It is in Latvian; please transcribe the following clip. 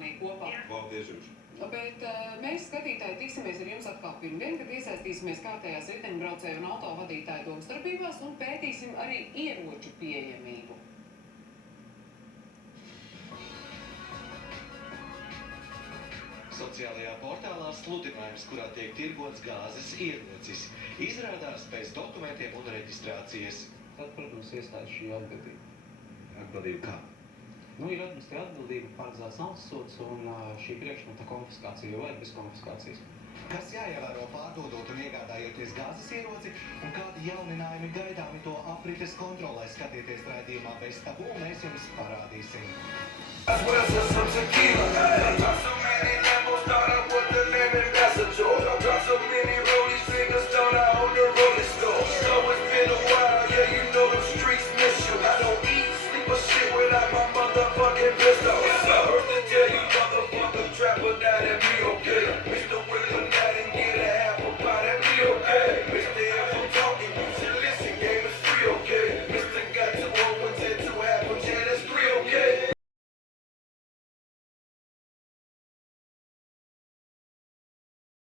kompānija kopā. Paldies jums. Bet mēs, skatītāji, tiksimies ar jums atkal pirmdien, kad iesaistīsimies kārtējās riteņbraucēju un autovadītāju domstarpībās un pētīsim arī ieroču pieejamību. Sociālajā portālā sludinājums, kurā tiek tirgots gāzes ierocis. Izrādās pēc dokumentiem un reģistrācijas. Tad, protams, iestājas šī atbildība. Atbildība kā? Ir administratīva atbildība, paredzēts naudas sods un šī priekšmeta konfiskācija vai bez konfiskācijas. Kas jāievēro pārdodot un iegādājoties gāzes ieroci un kādi jauninājumi gaidāmi to aprites kontrolē, skatieties raidījumā Bez tabū, mēs jums parādīsim.